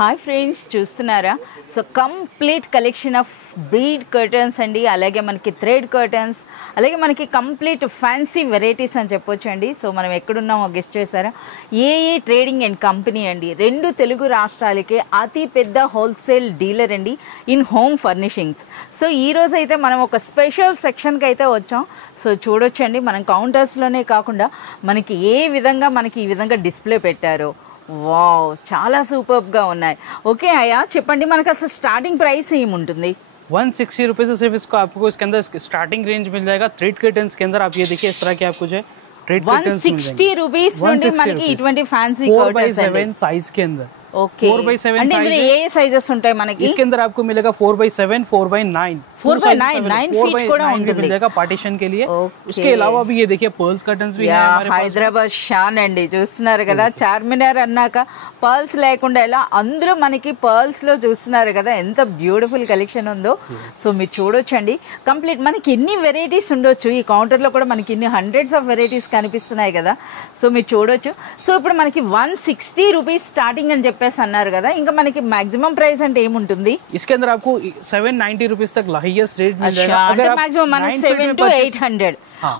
Hi friends, చూస్తున్నారా? So complete collection of bead curtains అండి, అలాగే మనకి థ్రెడ్ కర్టన్స్, అలాగే మనకి కంప్లీట్ ఫ్యాన్సీ వెరైటీస్ అని చెప్పొచ్చు అండి. సో మనం ఎక్కడున్నామో గెస్ట్ చేశారా? ఏఏ ట్రేడింగ్ అండ్ కంపెనీ అండి, రెండు తెలుగు రాష్ట్రాలకి అతి పెద్ద హోల్సేల్ డీలర్ అండి ఇన్ హోమ్ ఫర్నిషింగ్స్. సో ఈరోజు అయితే మనం ఒక స్పెషల్ సెక్షన్కి అయితే వచ్చాం. సో చూడొచ్చండి, మనం కౌంటర్స్లోనే కాకుండా మనకి ఏ విధంగా మనకి ఈ విధంగా డిస్ప్లే పెట్టారో. వావ్, చాలా సూపర్గా ఉన్నాయి. ఓకే అయ్యా, చెప్పండి మనకు అసలు స్టార్టింగ్ ప్రైస్ ఏముంటుంది? 160 रुपये से सिर्फ इसको आपको इसके अंदर स्टार्टिंग रेंज मिल जाएगा. थ्रेड कर्टन्स के अंदर आप ये देखिए, इस तरह के आपको जो है थ्रेड कर्टन्स 160 రూపీస్ నుండి మనకి ఇటువంటి ఫ్యాన్సీ 4x7 साइज के अंदर. ఓకే, 4x7 అంటే ఇందులో ఏ సైజెస్ ఉంటాయి మనకి? इसके अंदर आपको मिलेगा 4x7, 4x9, 9 फीट కూడా ఉంటుంది, मिल जाएगा पार्टीशन के लिए. उसके अलावा भी ये देखिए पर्ल्स कर्टन्स भी है हमारे पास. హైదరాబాద్ షాన్ అండి, చూస్తున్నారు కదా, చార్మినార్ అన్నాక పర్ల్స్ లేకుండా ఎలా, అందరూ మనకి పర్ల్స్ లో చూస్తున్నారు కదా ఎంత బ్యూటిఫుల్ కలెక్షన్ ఉందో. సో మీరు చూడొచ్చండి, కంప్లీట్ మనకి ఎన్ని వెరైటీస్ ఉండొచ్చు. ఈ కౌంటర్ లో కూడా మనకి ఇన్ని హండ్రెడ్స్ ఆఫ్ వెరైటీస్ కనిపిస్తున్నాయి కదా. సో మీరు చూడొచ్చు. సో ఇప్పుడు మనకి 160 రూపీస్ స్టార్టింగ్ అని చెప్పేసి అన్నారు కదా, ఇంకా మనకి మాక్సిమం ప్రైస్ అంటే ఏముంటుంది? इसके अंदर आपको 790 रुपीस तक हाईएस्ट रेट मिल जाएगा. అంటే మాక్సిమం మనకి 700 to 800.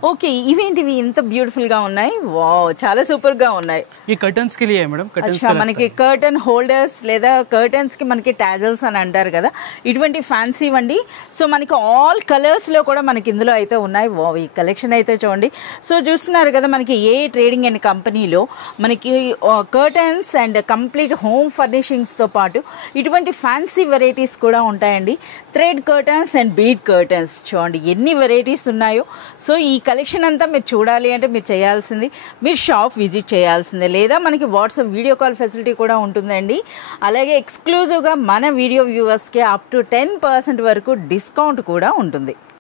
ఓకే, ఇవేంటివి ఇంత బ్యూటిఫుల్ గా ఉన్నాయి? వావ్, చాలా సూపర్ గా ఉన్నాయి. ये कर्टन्स के लिए है मैडम. कर्टन्स మనకి కర్టన్ హోల్డర్స్ లేదా కర్టన్స్ కి మనకి టాజల్స్ అని అంటారు కదా, ఇటువంటి ఫ్యాన్సీ అండి. సో మనకి ఆల్ కలర్స్ లో కూడా మనకి ఇందులో అయితే ఉన్నాయి. వావ్, ఈ కలెక్షన్ అయితే చూడండి. సో చూస్తున్నారు కదా, మనకి ఏ ట్రేడింగ్ అండ్ కంపెనీలో మనకి curtains and complete home furnishings తో పాటు ఇటువంటి ఫ్యాన్సీ వెరైటీస్ కూడా ఉంటాయండి. Thread curtains and bead curtains చూడండి ఎన్ని వెరైటీస్ ఉన్నాయో. సో ఈ కలెక్షన్ అంతా మీరు చూడాలి అంటే మీరు చేయాల్సింది, మీరు షాప్ విజిట్ చేయాల్సిందే, లేదా మనకి వాట్సాప్ వీడియో కాల్ ఫెసిలిటీ కూడా ఉంటుందండి. అలాగే ఎక్స్క్లూజివ్గా మన వీడియో వ్యూవర్స్కి అప్ టు 10% వరకు డిస్కౌంట్ కూడా ఉంటుంది.